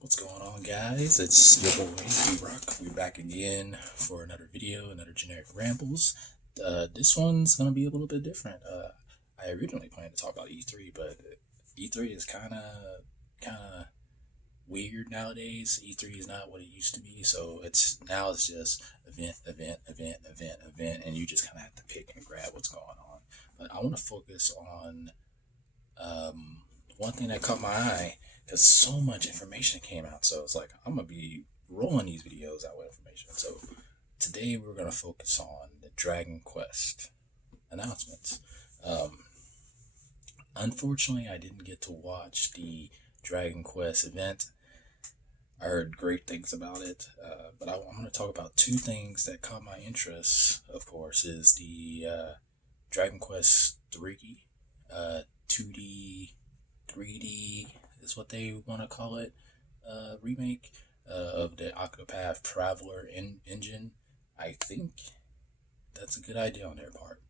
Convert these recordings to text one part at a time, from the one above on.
What's going on, guys? It's your boy B-Rock. We're back again for another video, another generic rambles. This one's gonna be a little bit different. I originally planned to talk about E3, but E3 is kind of weird nowadays. E3 is not what it used to be, so it's just event, and you just kind of have to pick and grab what's going on. But I want to focus on one thing that caught my eye because so much information came out. So it's like I'm gonna be rolling these videos out with information. So today we're gonna focus on the Dragon Quest announcements. Um, Unfortunately, I didn't get to watch the Dragon Quest event. I heard great things about it, but I'm going to talk about two things that caught my interest. Of course, is the Dragon Quest 3, 2D, 3D is what they want to call it, remake of the Octopath Traveler engine. I think that's a good idea on their part.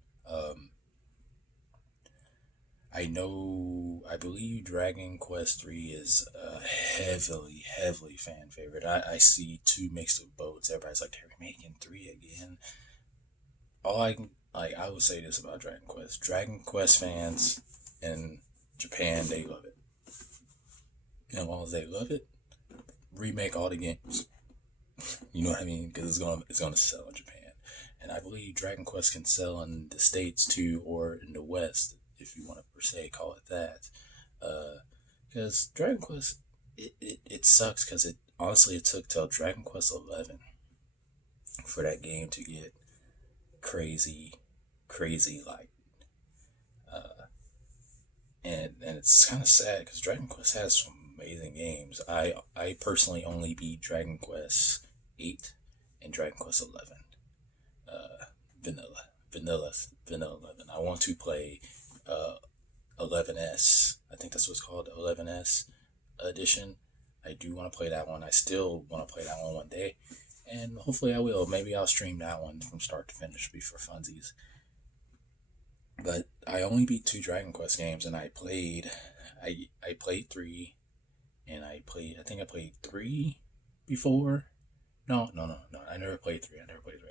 I believe Dragon Quest 3 is a heavily fan favorite. I see two mixed of boats. Everybody's like, they're remaking 3 again. All I can, like, I would say this about Dragon Quest. Dragon Quest fans in Japan, they love it. And as long as they love it, remake all the games. You know what I mean? Because it's gonna sell in Japan. And I believe Dragon Quest can sell in the States too, or in the West, if you want to per se call it that. Because Dragon Quest, it sucks because it honestly it took till Dragon Quest 11 for that game to get crazy, crazy like. And it's kind of sad because Dragon Quest has some amazing games. I personally only beat Dragon Quest 8 and Dragon Quest 11. Vanilla, vanilla, vanilla 11. I want to play 11S. I think that's what's called, the 11S edition. I do want to play that one. I still want to play that one day, and hopefully I will. Maybe I'll stream that one from start to finish, be for funsies. But I only beat two Dragon Quest games, and I played 3, and I think I played 3 before. No. I never played 3.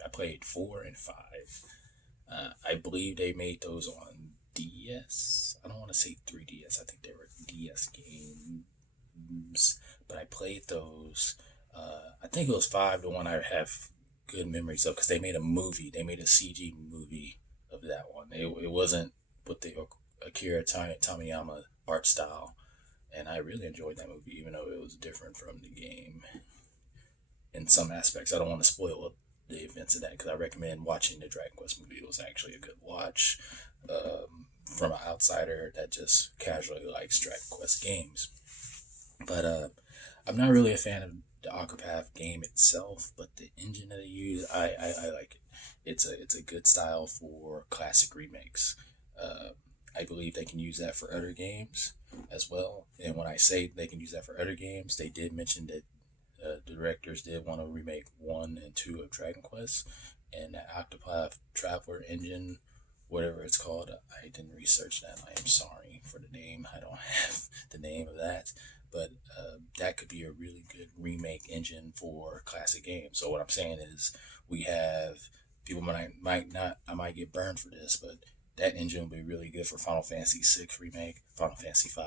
I played 4 and 5. I believe they made those on DS. I don't want to say 3DS. I think they were DS games, but I played those. I think it was 5, the one I have good memories of, because they made a movie. They made a CG movie of that one. It wasn't with the Akira Tamiyama art style, and I really enjoyed that movie, even though it was different from the game in some aspects. I don't want to spoil the events of that because I recommend watching the Dragon Quest movie. It was actually a good watch from an outsider that just casually likes Dragon Quest games. But I'm not really a fan of the Octopath game itself, but the engine that they use, I like it. It's a good style for classic remakes. I believe they can use that for other games as well. And when I say they can use that for other games, they did mention that the directors did want to remake 1 and 2 of Dragon Quest, and the Octopath Traveler engine, whatever it's called. I didn't research that. I am sorry for the name. I don't have the name of that, but that could be a really good remake engine for classic games. So what I'm saying is, we have people might not. I might get burned for this, but that engine will be really good for Final Fantasy 6 remake, Final Fantasy 5,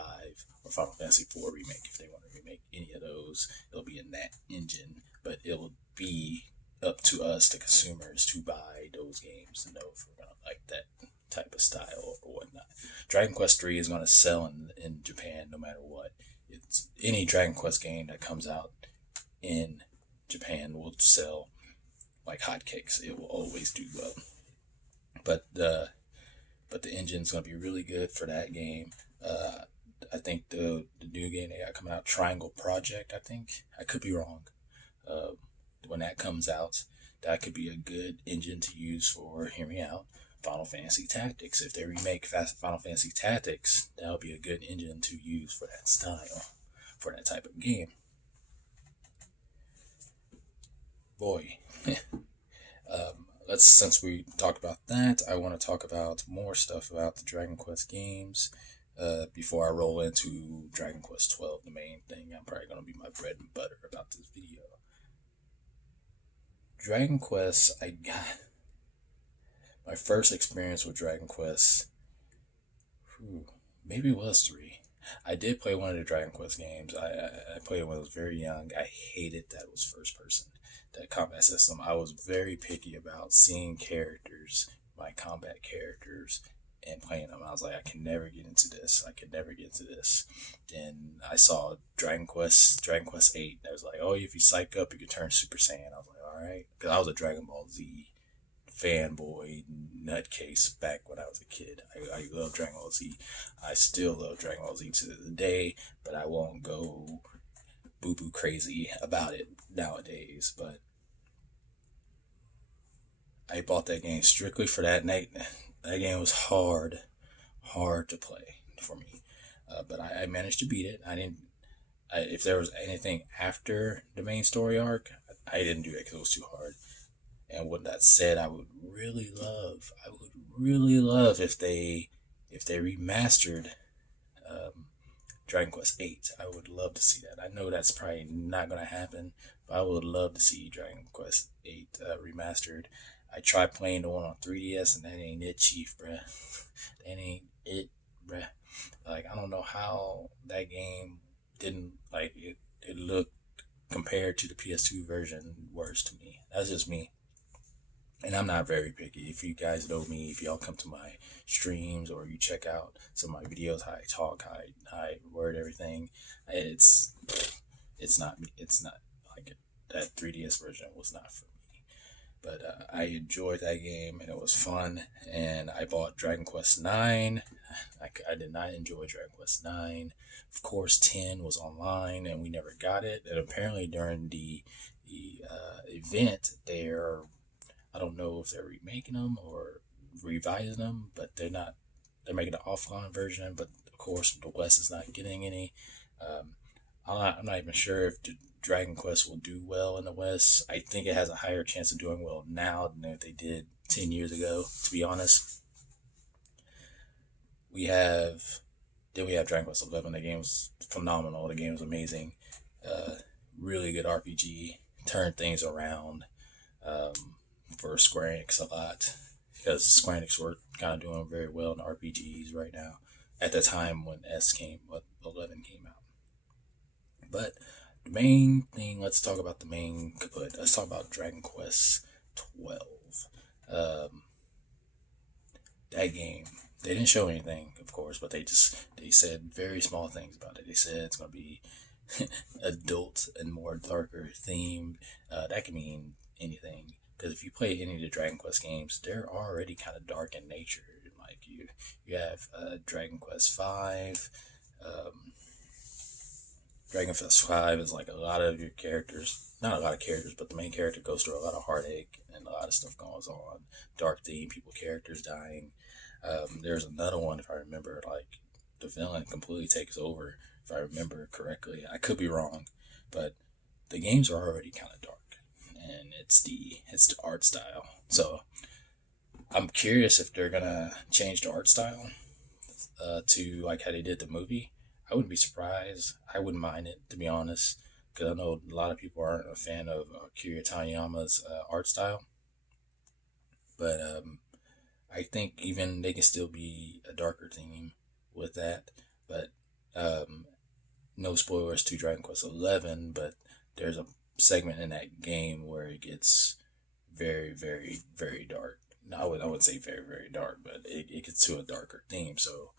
or Final Fantasy 4 remake. If they want to remake any of those, it'll be in that engine. But it will be up to us, the consumers, to buy those games to know if we're gonna like that type of style or whatnot. Dragon Quest 3 is gonna sell in Japan no matter what. It's any Dragon Quest game that comes out in Japan will sell like hotcakes. It will always do well. But the engine's gonna be really good for that game. I think the new game they got coming out, Triangle Project. I think I could be wrong. Uh, when that comes out, that could be a good engine to use for. Hear me out. Final Fantasy Tactics. If they remake Final Fantasy Tactics, that would be a good engine to use for that style, for that type of game. Boy, let's since we talked about that, I want to talk about more stuff about the Dragon Quest games. before I roll into Dragon Quest 12, the main thing. I'm probably gonna be my bread and butter about this video. Dragon Quest, I got my first experience with Dragon Quest. Whew, maybe it was three. I did play one of the Dragon Quest games. I played it when I was very young. I hated that it was first person. That combat system, I was very picky about seeing characters, my combat characters, and playing them. I was like, I can never get into this. I can never get into this. Then I saw Dragon Quest 8. I was like, oh, if you psych up, you can turn Super Saiyan. I was like, all right. Because I was a Dragon Ball Z fanboy nutcase back when I was a kid. I love Dragon Ball Z. I still love Dragon Ball Z to the day, but I won't go boo boo crazy about it nowadays. But I bought that game strictly for that night. That game was hard to play for me. But I managed to beat it. I didn't. If there was anything after the main story arc, I didn't do it because it was too hard. And with that said, I would really love if they remastered Dragon Quest 8. I would love to see that. I know that's probably not going to happen, but I would love to see Dragon Quest 8 remastered. I tried playing the one on 3DS, and that ain't it, Chief, bruh. That ain't it, bruh. Like, I don't know how that game didn't, like, it looked compared to the PS2 version worse to me. That's just me. And I'm not very picky. If you guys know me, if y'all come to my streams or you check out some of my videos, how I talk, how I word everything, it's not like it. That 3DS version was not for me. But I enjoyed that game and it was fun. And I bought Dragon Quest 9. I did not enjoy Dragon Quest 9. Of course, 10 was online and we never got it. And apparently during the event, I don't know if they're remaking them or revising them, but they're not. They're making an offline version, but of course the West is not getting any. I'm not even sure if the Dragon Quest will do well in the West. I think it has a higher chance of doing well now than if they did 10 years ago. To be honest, we have we have Dragon Quest 11. The game was phenomenal. The game was amazing. Really good RPG. Turned things around. For Square Enix a lot because Square Enix were kind of doing very well in RPGs right now at the time when 11 came out. But the main thing, let's talk about the main kaput. Let's talk about Dragon Quest 12. That game, they didn't show anything, of course, but they said very small things about it. They said it's going to be adult and more darker themed. That can mean anything. Because if you play any of the Dragon Quest games, they're already kind of dark in nature. Like you have Dragon Quest V. Dragon Quest V is like a lot of your characters, not a lot of characters, but the main character goes through a lot of heartache and a lot of stuff goes on. Dark theme, characters dying. There's another one, if I remember, like the villain completely takes over, if I remember correctly. I could be wrong, but the games are already kind of dark. And it's the art style. So I'm curious if they're gonna change the art style to like how they did the movie. I wouldn't be surprised. I wouldn't mind it, to be honest, because I know a lot of people aren't a fan of Akira Toriyama's art style. But I think even they can still be a darker theme with that. But no spoilers to Dragon Quest 11, but there's a segment in that game where it gets very, very, very dark. No, I wouldn't say very, very dark, but it gets to a darker theme. So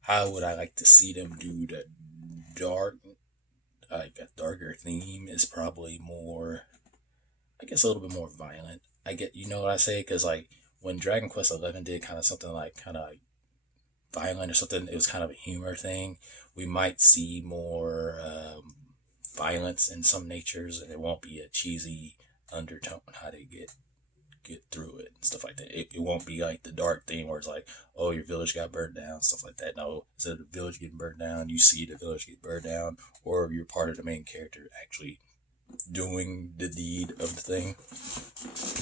how would I like to see them do the dark, like a darker theme is probably more, I guess a little bit more violent. I get, you know what I say? Because like when Dragon Quest 11 did kind of like violent or something, it was kind of a humor thing. We might see more violence in some natures, and it won't be a cheesy undertone how they get through it and stuff like that. It won't be like the dark thing where it's like, oh, your village got burned down, stuff like that. No, instead of the village getting burned down, you see the village get burned down, or you're part of the main character actually doing the deed of the thing.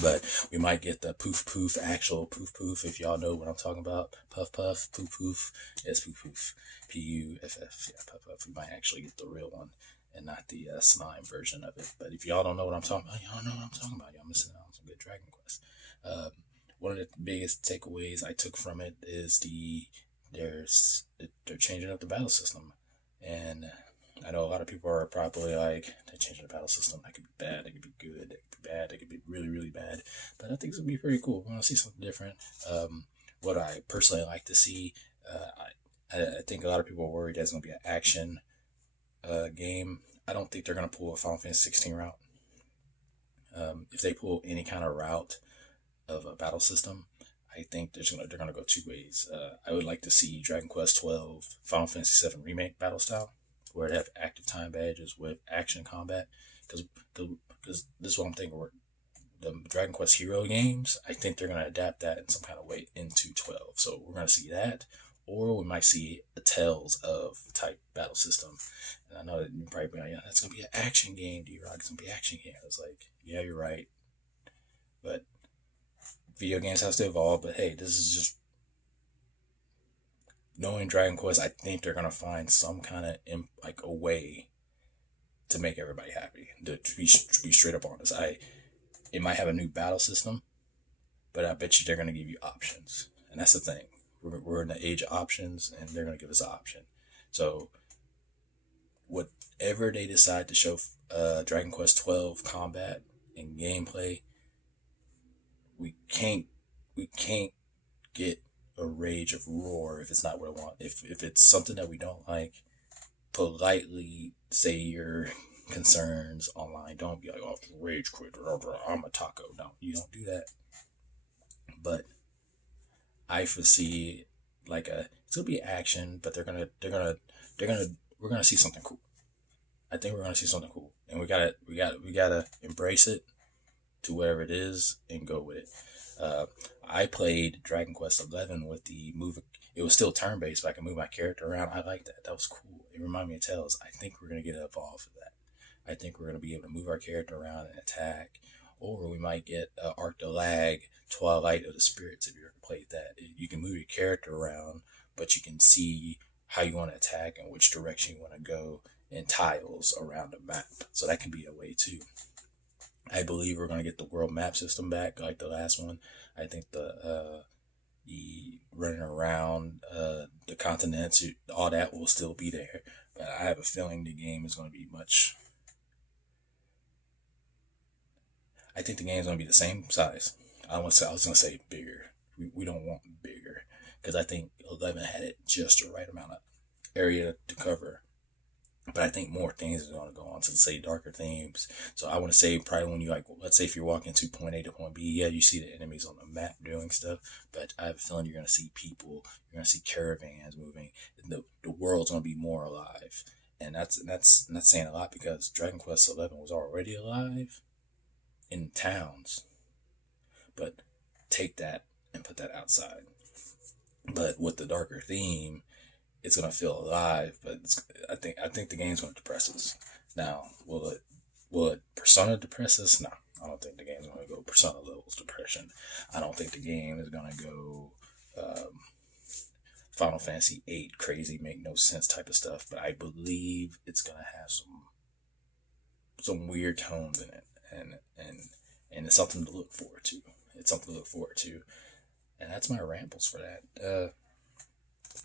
But we might get the poof poof, actual poof poof, if y'all know what I'm talking about. Puff puff, poof poof. Yes, poof poof. Puff. Yeah, puff puff. We might actually get the real one and not the slime version of it. But if y'all don't know what I'm talking about, y'all know what I'm talking about. Y'all missing out on some good Dragon Quest. Um, One of the biggest takeaways I took from it is they're changing up the battle system, and I know a lot of people are probably like, they're changing the battle system. That could be bad. That could be good. That could be bad. That could be really, really bad. But I think it's gonna be pretty cool. We're gonna see something different. What I personally like to see, I think a lot of people are worried that it's gonna be an action game. I don't think they're gonna pull a Final Fantasy 16 route. If they pull any kind of route of a battle system, I think they're gonna go two ways. I would like to see Dragon Quest 12 Final Fantasy 7 remake battle style, where they have active time badges with action combat. Because this is what I'm thinking. The Dragon Quest Hero games, I think they're gonna adapt that in some kind of way into 12. So we're gonna see that, or we might see a Tales of type battle system. And I know that you probably be like, yeah, that's gonna be an action game, D-Rock. It's gonna be an action game. I was like, yeah, you're right, but video games has to evolve. But hey, this is just knowing Dragon Quest. I think they're gonna find some kind of like a way to make everybody happy. To be straight up honest, it might have a new battle system, but I bet you they're gonna give you options, and that's the thing. We're in the age of options, and they're gonna give us an option. So whatever they decide to show Dragon Quest 12 combat and gameplay, we can't get a rage of roar if it's not what I want. If it's something that we don't like, politely say your concerns online. Don't be like, oh, rage quit. I'm a taco. No, you don't do that. But I foresee like it's gonna be action, but we're gonna see something cool. I think we're gonna see something cool, and we gotta embrace it to wherever it is and go with it. Uh, I played Dragon Quest 11 with the move. It was still turn based, but I could move my character around. I like that. That was cool. It reminded me of Tales. I think we're gonna get evolved for that. I think we're gonna be able to move our character around and attack, or we might get Arc the Lag, Twilight of the Spirits. If you ever played that, you can move your character around, but you can see how you want to attack and which direction you want to go in tiles around the map. So that can be a way too. I believe we're going to get the world map system back, like the last one. I think the running around the continents, all that will still be there. But I have a feeling the game is going to be much. I think the game is going to be the same size. I was going to say bigger. We don't want bigger because I think 11 had it just the right amount of area to cover. But I think more things are going to go on to say darker themes. So I want to say probably when you like, let's say if you're walking to point A to point B, yeah, you see the enemies on the map doing stuff. But I have a feeling you're going to see people, you're going to see caravans moving. The world's going to be more alive, and that's not saying a lot because Dragon Quest 11 was already alive in towns. But take that and put that outside. But with the darker theme, it's gonna feel alive, but I think the game's gonna depress us. Now, will it Persona depress us? No, I don't think the game's gonna go Persona levels depression. I don't think the game is gonna go um, Final Fantasy 8 crazy, make no sense type of stuff. But I believe it's gonna have some weird tones in it, and it's something to look forward to. It's something to look forward to, and that's my rambles for that.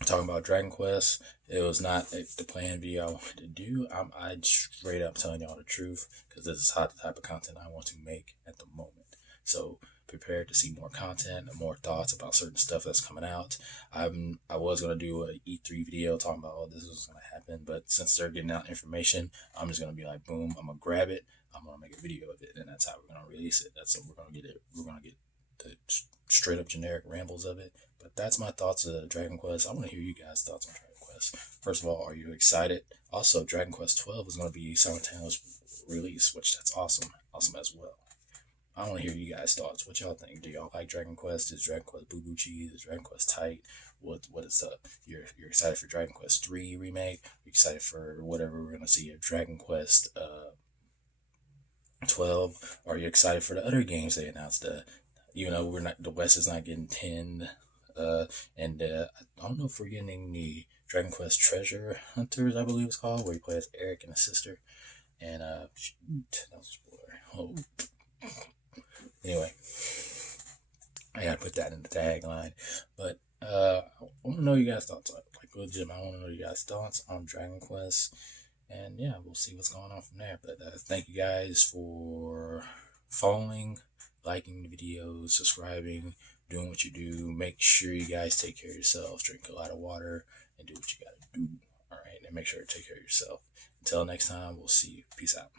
Talking about Dragon Quest, it was not the planned video I wanted to do. I straight up telling y'all the truth because this is not the type of content I want to make at the moment. So prepare to see more content and more thoughts about certain stuff that's coming out. I was gonna do a E3 video talking about oh this is gonna happen, but since they're getting out information, I'm just gonna be like boom, I'm gonna grab it, I'm gonna make a video of it, and that's how we're gonna release it. That's how we're gonna get it. We're gonna get the straight up generic rambles of it. But that's my thoughts of Dragon Quest. I want to hear you guys' thoughts on Dragon Quest. First of all, are you excited? Also, Dragon Quest 12 is going to be simultaneous release, which that's awesome. Awesome as well. I want to hear you guys' thoughts. What y'all think? Do y'all like Dragon Quest? Is Dragon Quest boo boo cheese? Is Dragon Quest tight? What is up? You're excited for Dragon Quest 3 remake? You're excited for whatever we're gonna see a Dragon Quest 12. Are you excited for the other games they announced? Even though we're not, the West is not getting 10. And I don't know if we're getting the Dragon Quest Treasure Hunters, I believe it's called, where you play as Eric and his sister. And shoot, that was a spoiler. Oh, anyway, I gotta put that in the tagline. But I want to know you guys' thoughts. Like legit, I want to know you guys' thoughts on Dragon Quest. And yeah, we'll see what's going on from there. But thank you guys for following, liking the videos, subscribing, doing what you do. Make sure you guys take care of yourselves, drink a lot of water, and do what you gotta do. All right, and make sure to take care of yourself. Until next time, we'll see you. Peace out.